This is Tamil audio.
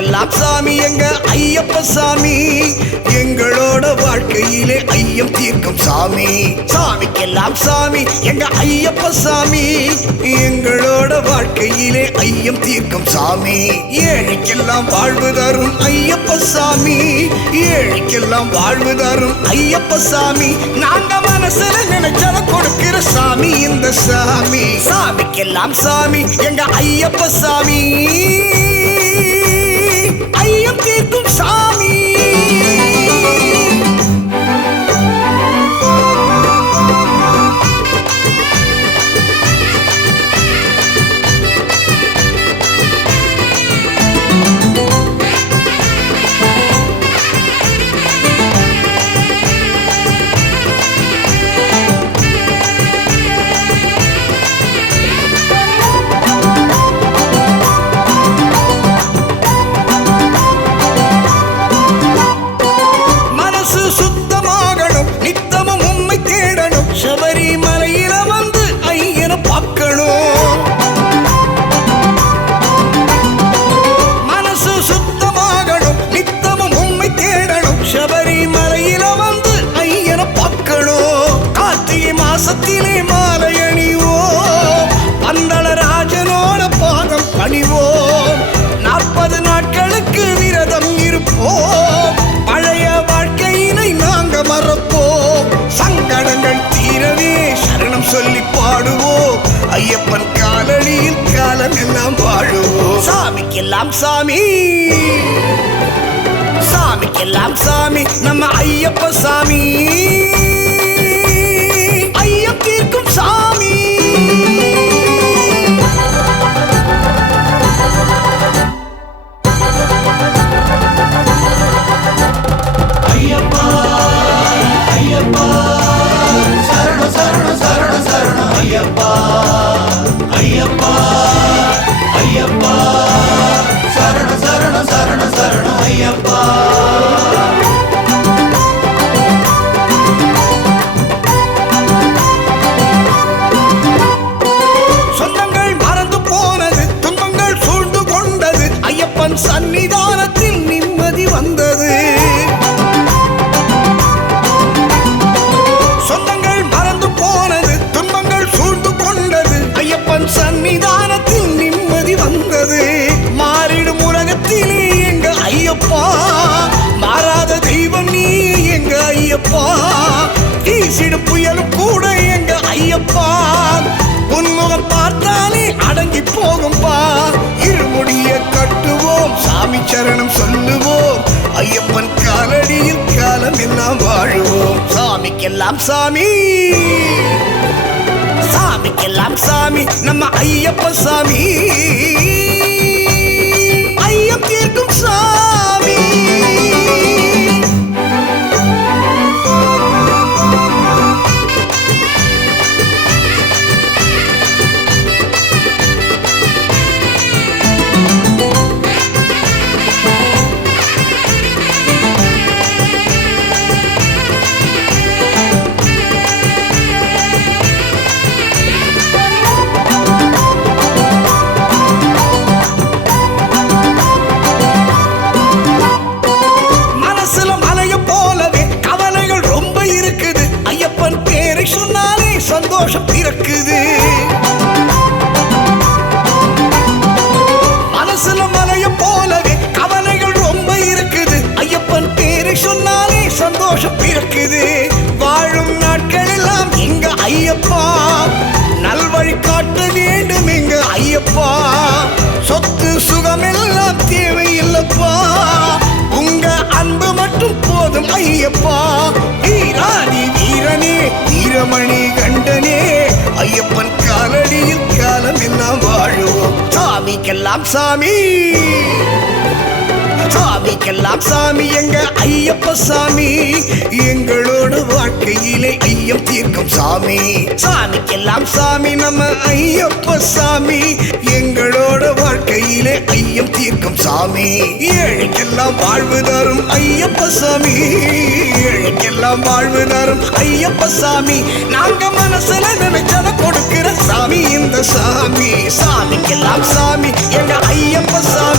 சாமிக்கெல்லாம் சாமி எங்க ஐயப்ப சாமி, எங்களோட வாழ்க்கையிலே ஐயம் தீர்க்கும் சாமி. சாமிக்கெல்லாம் சாமி எங்க ஐயப்ப சாமி, எங்களோட வாழ்க்கையிலே ஐயம் தீர்க்கும் சாமி. ஏழைக்கெல்லாம் வாழ்வு தரும் ஐயப்ப சாமி, ஏழைக்கெல்லாம் வாழ்வு தரும் ஐயப்ப சாமி. நாங்க மனசுல நினைச்சத கொடுக்கிற சாமி இந்த சாமி. சாமிக்கெல்லாம் சாமி எங்க ஐயப்ப சாமி, ஐயம் தீர்க்கும் சாமி. மாசத்திலே மாலை அணிவோம், பந்தளராஜனோட பாதம் பணிவோம். 40 நாட்களுக்கு விரதம் இருப்போம், பழைய வாழ்க்கையினை நாங்க மறப்போம். சங்கடங்கள் தீரவே சரணம் சொல்லி பாடுவோம், ஐயப்பன் காலடியில் காலம் எல்லாம் வாழுவோம். சாமிக்கெல்லாம் சாமி, சாமிக்கெல்லாம் சாமி நம்ம ஐயப்ப சாமி, ஐயம் தீர்க்கும் சாமி. ஐயப்பா ஐயப்பா சரண சரண சரண சரண ஐயப்பா, ஐயப்பா ஐயப்பா சரண சரண சரண சரண ஐயப்பா. சன்னிதானத்தில் நிம்மதி வந்தது, சொந்தங்கள் மறந்து போனது, துன்பங்கள் சூழ்ந்து கொண்டது. ஐயப்பன் சன்னிதானத்தில் நிம்மதி வந்தது. மாறிடும் உலகத்திலே எங்க ஐயப்பா, மாறாத தெய்வம் நீ எங்க ஐயப்பா. வீசிடும் புயலும் கூட எங்க ஐயப்பா, உன்முகம் பார்த்தாலே அடங்கி போகும்பா. இருமுடிய கட்டுவோம், சாமி சரணம் சொல்லுவோம், ஐயப்பன் காலடியில் காலம் எல்லாம் வாழுவோம். சாமிக்கெல்லாம் சாமி, சாமிக்கெல்லாம் சாமி நம்ம ஐயப்ப சாமி, ஐயம் தீர்க்கும் சாமி. சொன்னாலே சந்தோஷம் பிறக்குது, மனசுல மலைய போலவே கவலைகள் ரொம்ப இருக்குது. ஐயப்பன் பேரை சொன்னாலே சந்தோஷம் பிறக்குது. வாழும் நாட்கள் எல்லாம் எங்க ஐயப்பா, நல்வழி காட்ட வேண்டும் எங்க ஐயப்பா. சொத்து சுகம் எல்லாம் தேவையில்லப்பா, உங்க அன்பு மட்டும் போதும் ஐயப்பா. வீராதி வீரனே வீரமணி கண்டனே, ஐயப்பன் காலடியில் காலம் எல்லாம் வாழுவோம். சாமிக்கெல்லாம் சாமி, சாமிக்கெல்லாம் சாமி எங்க ஐயப்ப சாமி, எங்களோட வாழ்க்கையிலே ஐயம் தீர்க்கும் சாமி. சாமிக்கெல்லாம் சாமி நம்ம ஐயப்ப சாமி, எங்களோட வாழ்க்கையிலே ஐயம் தீர்க்கும் சாமி. ஏழைக்கெல்லாம் வாழ்வு தரும் ஐயப்ப சாமி, ஏழைக்கெல்லாம் வாழ்வு தரும் ஐயப்ப சாமி. நாங்க மனசுல நினைச்சத கொடுக்கிற சாமி இந்த சாமி. சாமிக்கெல்லாம் சாமி எங்க ஐயப்ப சாமி.